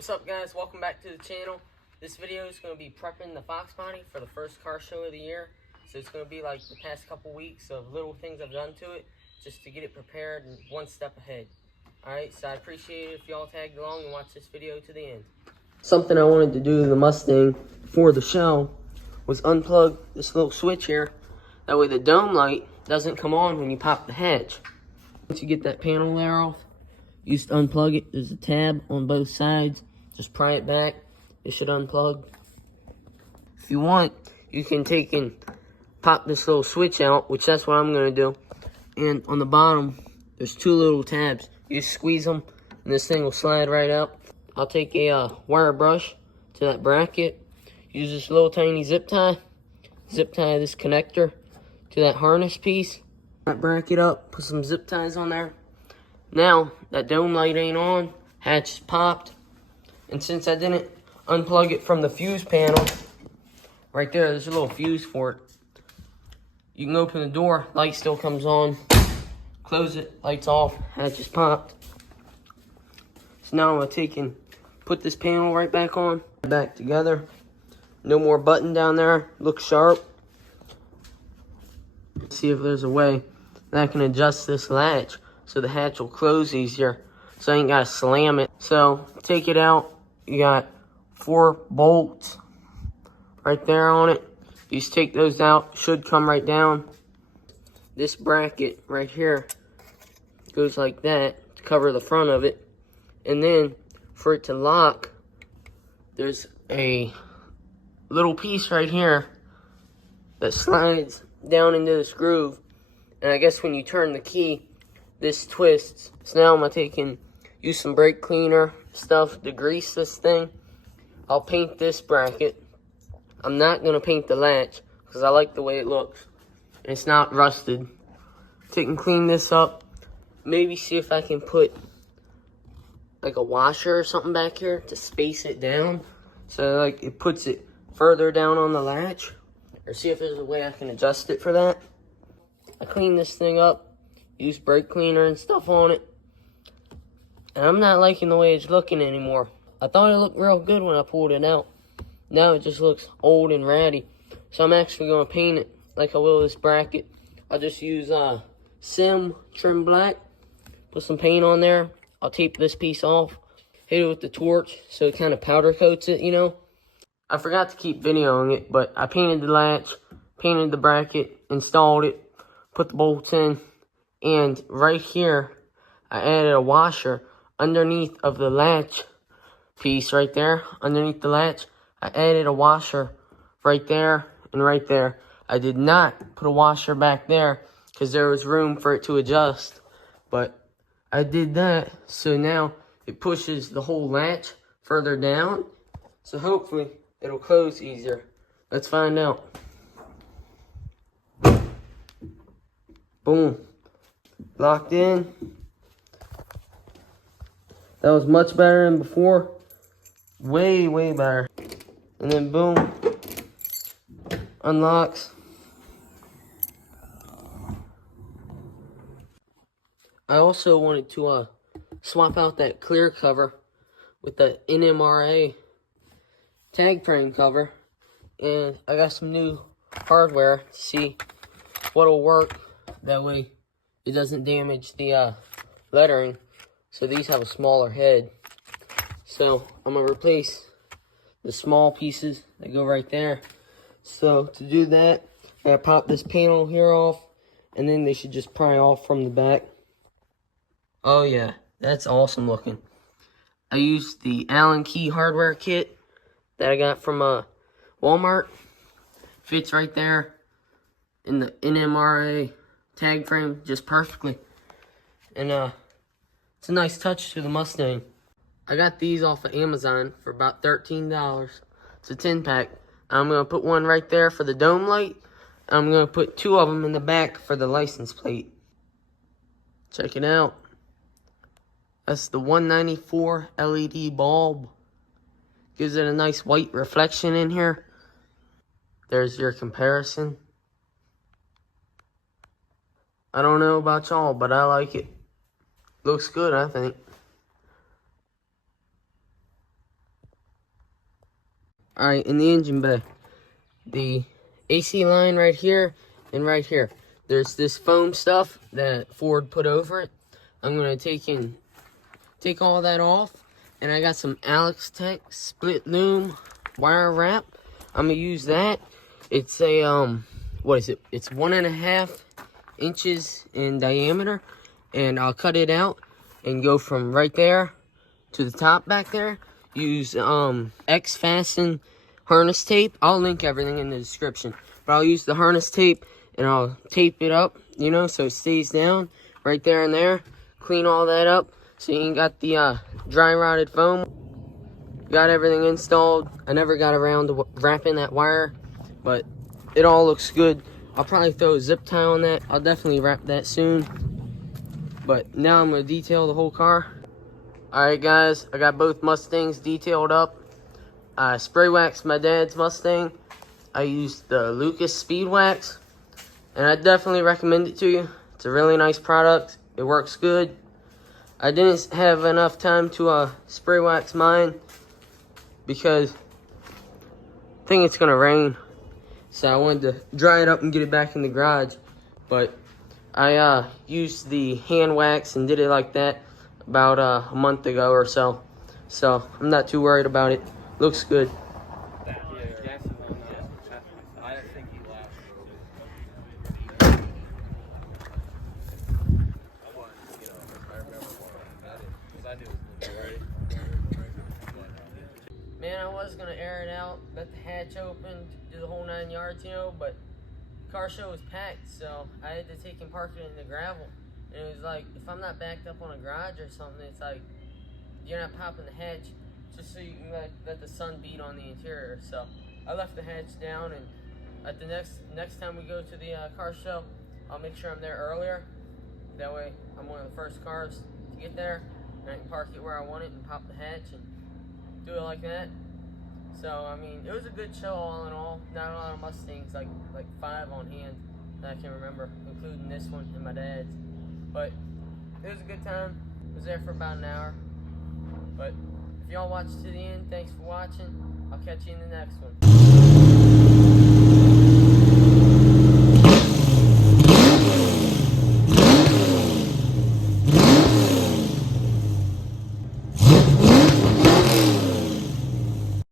What's up, guys? Welcome back to the channel. This video is going to be prepping the Foxbody for the first car show of the year. So it's going to be like the past couple weeks of little things I've done to it just to get it prepared and one step ahead. Alright, so I appreciate it if y'all tagged along and watch this video to the end. Something I wanted to do to the Mustang for the show was unplug this little switch here. That way the dome light doesn't come on when you pop the hatch. Once you get that panel there off, you just unplug it. There's a tab on both sides. Just pry it back. It should unplug. If you want, you can take and pop this little switch out, which that's what I'm going to do. And on the bottom, there's two little tabs. You just squeeze them, and this thing will slide right out. I'll take a wire brush to that bracket. Use this little tiny zip tie. Zip tie this connector to that harness piece. That bracket up. Put some zip ties on there. Now, that dome light ain't on. Hatch is popped. And since I didn't unplug it from the fuse panel, right there's a little fuse for it. You can open the door, light still comes on. Close it, lights off, hatch is popped. So now I'm going to take and put this panel right back on, back together. No more button down there, looks sharp. Let's see if there's a way that I can adjust this latch so the hatch will close easier, so I ain't got to slam it. So take it out. You got 4 bolts right there on it. You just take those out, should come right down. This bracket right here goes like that to cover the front of it. And then for it to lock, there's a little piece right here that slides down into this groove. And I guess when you turn the key, this twists. So now I'm going to take and use some brake cleaner stuff to grease this thing. I'll paint this bracket. I'm not going to paint the latch because I like the way it looks. And it's not rusted. Take and clean this up. Maybe see if I can put like a washer or something back here to space it down. So like it puts it further down on the latch. Or see if there's a way I can adjust it for that. I clean this thing up. Use brake cleaner and stuff on it. And I'm not liking the way it's looking anymore. I thought it looked real good when I pulled it out. Now it just looks old and ratty. So I'm actually going to paint it like I will this bracket. I'll just use Sim Trim Black. Put some paint on there. I'll tape this piece off. Hit it with the torch so it kind of powder coats it, you know. I forgot to keep videoing it, but I painted the latch, painted the bracket, installed it, put the bolts in. And right here, I added a washer underneath of the latch piece right there. Underneath the latch, I added a washer right there and right there. I did not put a washer back there because there was room for it to adjust. But I did that, so now it pushes the whole latch further down. So hopefully it'll close easier. Let's find out. Boom. Locked in. That was much better than before. Way, way better. And then boom. Unlocks. I also wanted to swap out that clear cover with the NMRA tag frame cover. And I got some new hardware to see what'll work. That way it doesn't damage the lettering. So these have a smaller head. So I'm going to replace the small pieces that go right there. So to do that, I gotta pop this panel here off. And then they should just pry off from the back. Oh yeah, that's awesome looking. I used the Allen key hardware kit that I got from Walmart. Fits right there in the NMRA tag frame just perfectly. And it's a nice touch to the Mustang. I got these off of Amazon for about $13. It's a 10-pack. I'm going to put one right there for the dome light. I'm going to put 2 of them in the back for the license plate. Check it out. That's the 194 LED bulb. Gives it a nice white reflection in here. There's your comparison. I don't know about y'all, but I like it. Looks good, I think. Alright, in the engine bay, the AC line right here and right here. There's this foam stuff that Ford put over it. I'm going to take all that off. And I got some Alex Tech split loom wire wrap. I'm going to use that. It's a, what is it? It's 1.5 inches in diameter. And I'll cut it out and go from right there to the top back there. Use X-Fasten harness tape. I'll link everything in the description. But I'll use the harness tape and I'll tape it up, you know, so it stays down right there and there. Clean all that up so you ain't got the dry rotted foam. Got everything installed. I never got around to wrapping that wire, but it all looks good. I'll probably throw a zip tie on that. I'll definitely wrap that soon. But now I'm going to detail the whole car. Alright guys, I got both Mustangs detailed up. I spray waxed my dad's Mustang. I used the Lucas Speed Wax. And I definitely recommend it to you. It's a really nice product. It works good. I didn't have enough time to spray wax mine because I think it's going to rain. So I wanted to dry it up and get it back in the garage. But I used the hand wax and did it like that about a month ago or so. So I'm not too worried about it. Looks good. Man, I was gonna air it out, let the hatch open, do the whole 9 yards, you know, but car show was packed, so I had to take and park it in the gravel. And it was like, if I'm not backed up on a garage or something, it's like, you're not popping the hatch just so you can let the sun beat on the interior. So I left the hatch down, and at the next time we go to the car show, I'll make sure I'm there earlier. That way, I'm one of the first cars to get there, and I can park it where I want it and pop the hatch and do it like that. So I mean, it was a good show all in all. Not a lot of Mustangs, like 5 on hand that I can remember, including this one and my dad's. But it was a good time. I was there for about an hour. But if y'all watched to the end, thanks for watching. I'll catch you in the next one.